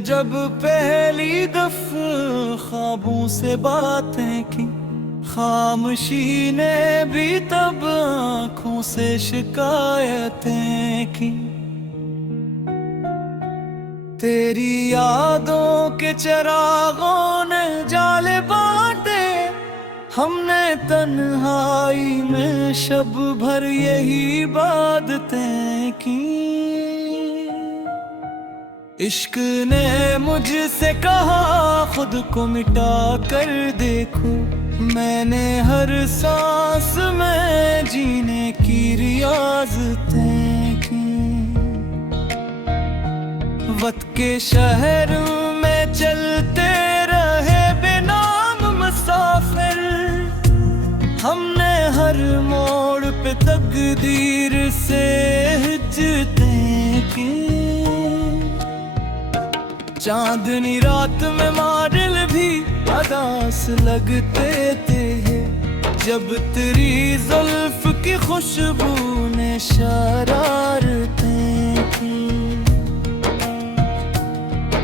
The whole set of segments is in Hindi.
जब पहली दफा ख्वाबों से बातें की, खामोशी ने भी तब आँखों से शिकायतें की। तेरी यादों के चिरागों ने जाले बांटे, हमने तन्हाई में शब भर यही बातें की। इश्क ने मुझसे कहा खुद को मिटा कर देखो, मैंने हर सांस में जीने की रियाज़तें की। वक्त के शहर में चलते रहे बेनाम मुसाफिर, हमने हर मोड़ पे तकदीर से हिज्जतें की। चांदनी रात में मॉडल भी अदास लगते थे, जब तेरी जुल्फ की खुशबू ने शरारतें की।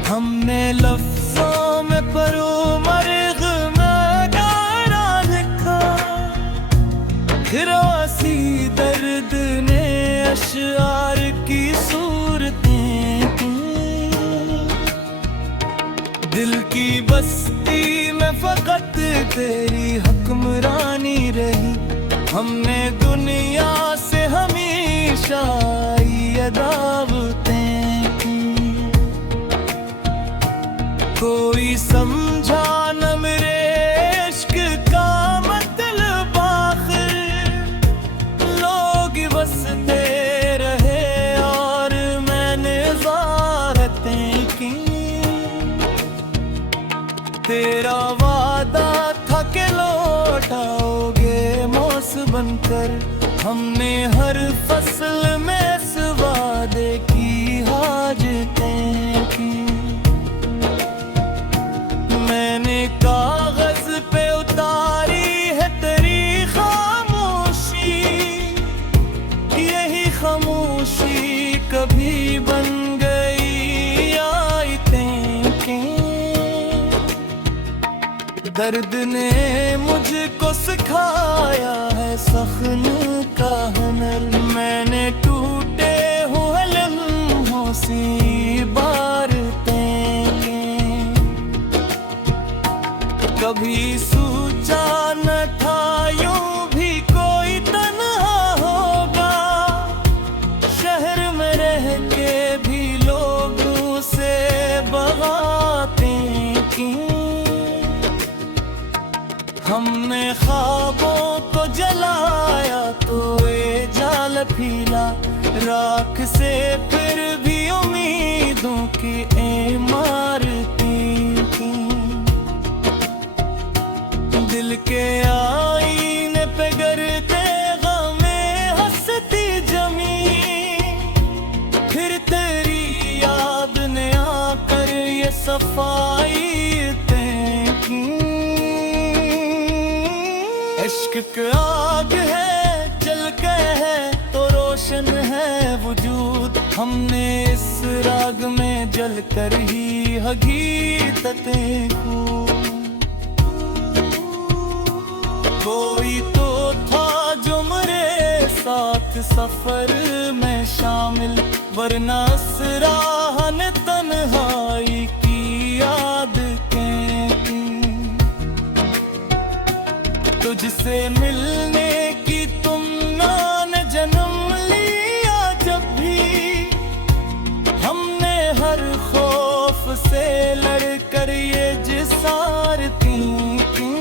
हमने लफ्ज़ों में परोमर्ग में गाना लिखा, फिर आसी दर्द ने अशआर की सूरतें की। दिल की बस्ती में फकत तेरी हुक्मरानी रही, हमने दुनिया से हमेशा ये दावतें की। कोई समझा न मेरे इश्क का मतलब, आखिर लोग बसते रहे और मैंने ज़ारतें की। तेरा वादा था कि लौटाओगे मौसम बनकर, हमने हर फसल में इस वादे की हाजतें की। मैंने कागज पे उतारी है तेरी खामोशी, यही खामोशी कभी बन गई आयतें की। दर्द ने मुझको सिखाया है सख्न का हुनर, मैंने टूटे हुए लम्हों से इबारतें की। कभी सोचा न था यूं भी कोई तन्हा होगा, शहर में रह के भी लोगों से बातें की। हमने ख्वाबों को जलाया तो ये जाल फीला, राख से फिर भी उम्मीदों की इमारतें की। दिल के आईने पे गरते गमे हंसती जमी, फिर तेरी याद ने आकर ये सफाई की। इश्क की आग है जल के है तो रोशन है वजूद, हमने इस राग में जल कर ही हकीकतें को। कोई तो था जो मेरे साथ सफर में शामिल, वरना इस राह ने तन्हाई की आदतें की। तुझसे मिलने की तुमना ने जन्म लिया जब भी, हमने हर खौफ से लड़कर ये जिसारती की।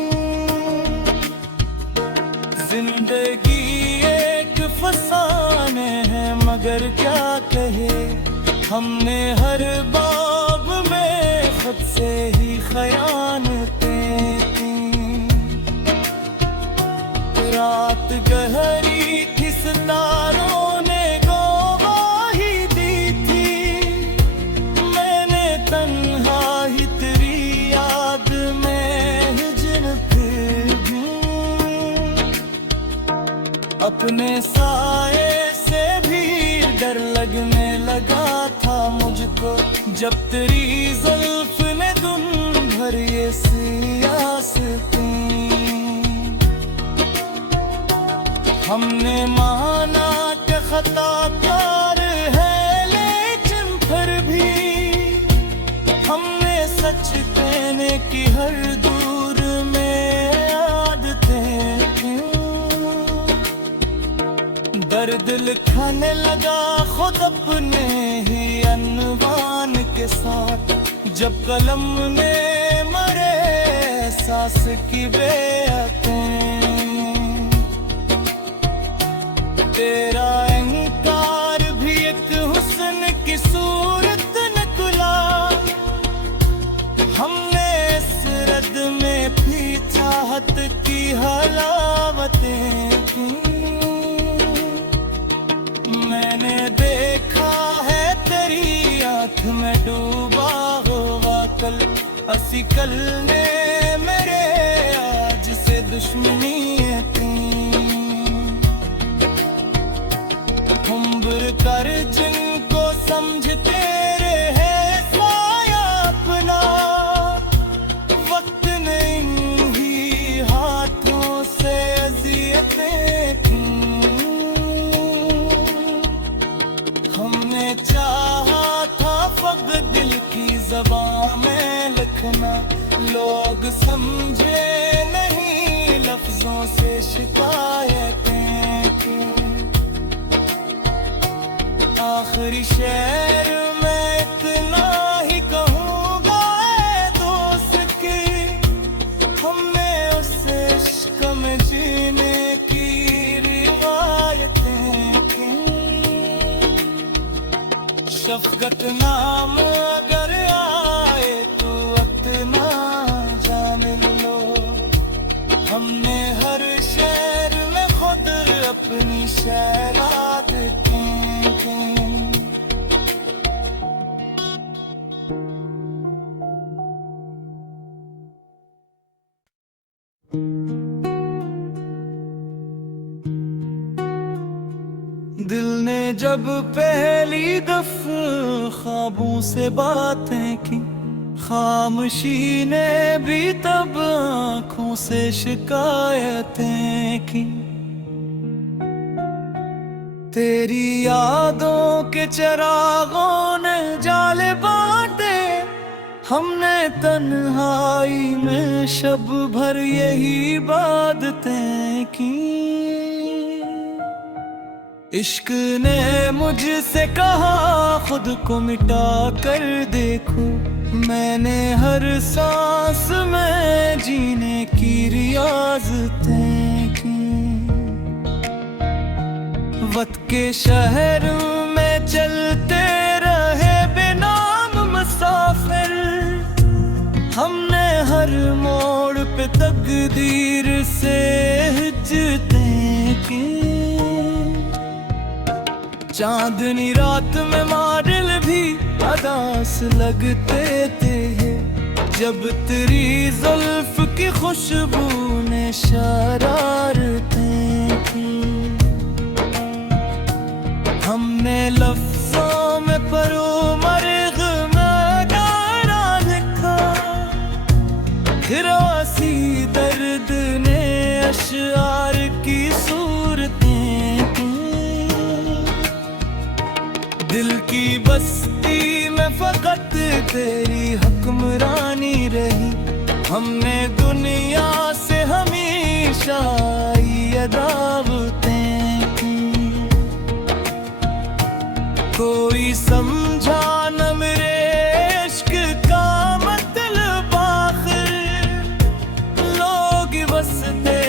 जिंदगी एक फसाने है मगर क्या कहे, हमने हर बाब में खुद से ही खयानतें की। रात गहरी थी सितारों ने गवाही दी थी, मैंने तन्हा ही तेरी याद में हिजर फिर भी। अपने साए से भी डर लगने लगा था मुझको, जब तेरी भर ये सियासतें। हमने माना कि खता प्यार है, लेकिन फिर भी हमने सच कहने की हर दूर में आदतें क्यों। दर्द लिखने लगा खुद अपने ही अनवान के साथ, जब कलम ने मरे सांस की बेअतें। तेरा इंकार भी एक हुस्न की सूरत निकला। हमने इस रद में भी चाहत की हलावतें की। मैंने देखा है तेरी आँख में डूबा हुआ कल, असी कल ने मेरे आज से दुश्मनी थी। उम्र कर जिनको समझते रहे साया अपना, वक्त ने इन्हीं हाथों से अज़ियतें की। हमने चाहा था फक़्त दिल की ज़बान में लिखना, लोग समझे नहीं लफ्ज़ों से शिकायतें की। आखिरी शेर में इतना ही कहूँगा ऐ दोस्त की, हमने उस इश्क में जीने की रिवायतें की। शफ़क़त नाम अगर आए तो इतना जान लो, हमने हर शेर में खुद अपनी शरारत की। दिल ने जब पहली दफ़ा ख्वाबों से बातें की, खामोशी ने भी तब आँखों से शिकायतें की। तेरी यादों के चिरागों ने जाले बांटे, हमने तन्हाई में शब भर यही बातें की। इश्क ने मुझसे कहा खुद को मिटा कर देखो, मैंने हर सांस में जीने की रियाज़तें की। वक्त के शहर में चलते रहे बेनाम मुसाफिर, हमने हर मोड़ पे तकदीर से हिज्जतें की। चांदनी रात में माडल भी अदास लगते थे, जब तेरी जुल्फ की खुशबू ने शरारतें की। हमने लफ्ज़ों में परोमर्ग में गाना लिखा, फिर आसी दर्द ने अशआर की सूरतें की। दिल की बस्ती में फ़क़त तेरी हुक्मरानी रही, हमने दुनिया से हमेशा ये दावतें की। कोई समझा न मेरे इश्क का मतलब आखिर, लोग बसते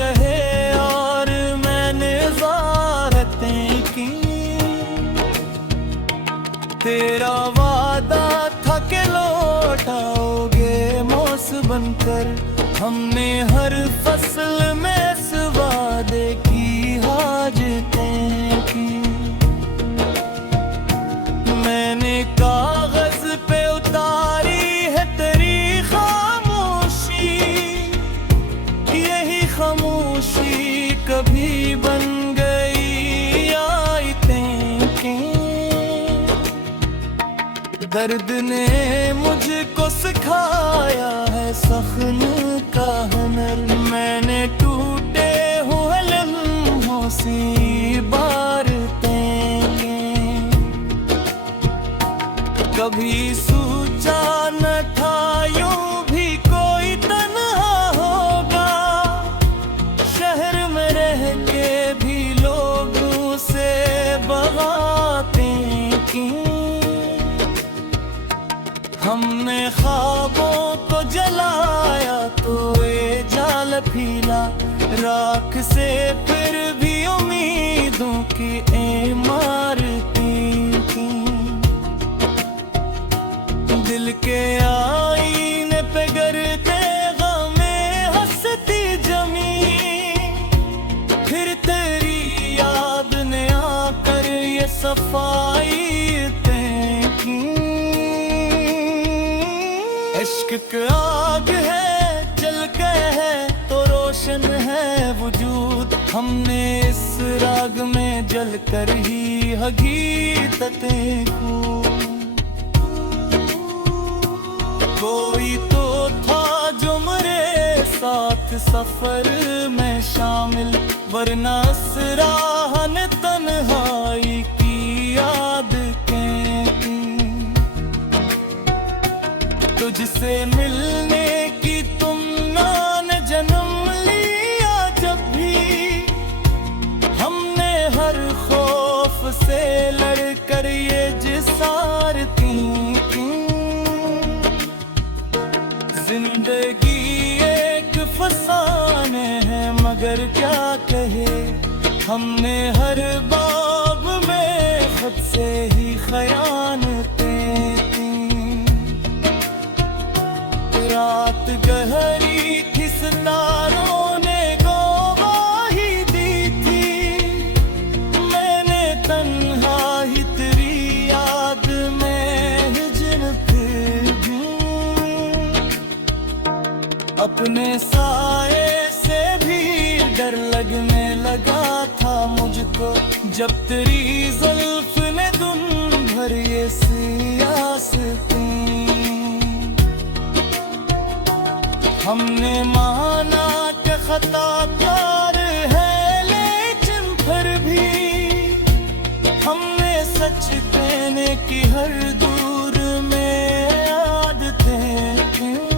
रहे और मैंने ज़ारतें की। तेरा वादा था कि लौटाओगे मौसम बनकर, हमने हर फसल में इस वादे की हाजतें की। मैंने कागज पे उतारी है तेरी खामोशी, यही खामोशी कभी बन गई आयतें की। दर्द ने मुझको सिखाया है सखन का हुनर। मैंने टूटे हुए लम्हों से बारतें कभी सोचा न था यूं भी कोई तन्हा होगा। शहर में रह के भी लोगों से बातें की। हमने ख्वाबों को जलाया तो ये जाल फीला। राख से फिर भी उम्मीदों की इमारतें की। दिल के आईने पे गरते गमे हंसती जमी। फिर तेरी याद ने आकर ये सफाई की। इश्क की आग है जल के है तो रोशन है वजूद। हमने इस राग में जल कर ही हकीकतें खो। कोई तो था जो मेरे साथ सफर में शामिल, वरना इस राह ने तन्हाई की याद तुझसे मिलने की तुमना ने जन्म लिया। जब भी हमने हर खौफ से लड़कर ये जिसारती की। जिंदगी एक फसाने है मगर क्या कहे। हमने हर बाब में खुद से ही खयानतें रात गहरी थी सितारों ने गवाही दी थी। मैंने तन्हा ही तेरी याद में हिजन फिर भी। अपने साए से भी डर लगने लगा था मुझको जब तेरी जुल्फ ने दिन भर ये सियासतें। हमने माना कि खताकार है लेकिन फिर भी हमने सच कहने की हर दूर में आदतें क्यों।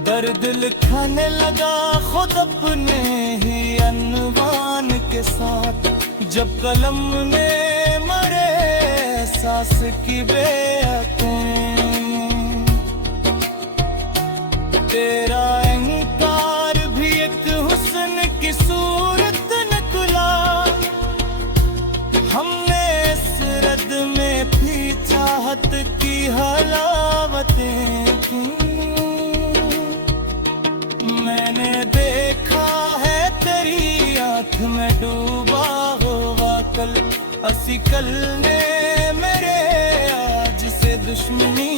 दर्द लिखने लगा खुद अपने ही अनवान के साथ जब कलम ने मरे सांस की बेअतें। तेरा अहंकार भी एक हुस्न की सूरत निकला। हमने इस रद में भी चाहत की हलावतें की। मैंने देखा है तेरी आँख में डूबा हुआ कल। असी कल ने मेरे आज से दुश्मनी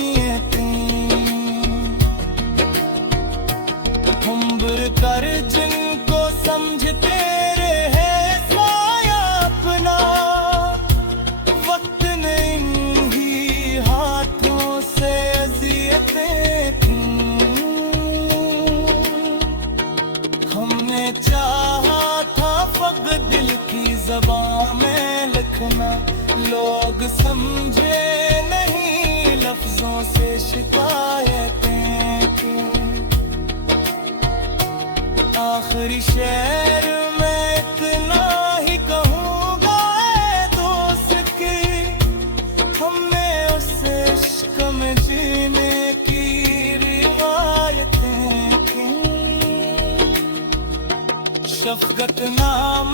कर जिनको समझते रहे साया अपना। वक्त ने ही हाथों से अज़ियतें की। हमने चाहा था फक़्त दिल की ज़बान में लिखना। लोग समझे नहीं लफ्ज़ों से शिकायतें की। आखिरी शेर में इतना ही कहूँगा दोस्त की। हमने उस इश्क में जीने की रिवायतें की। शफ़क़त नाम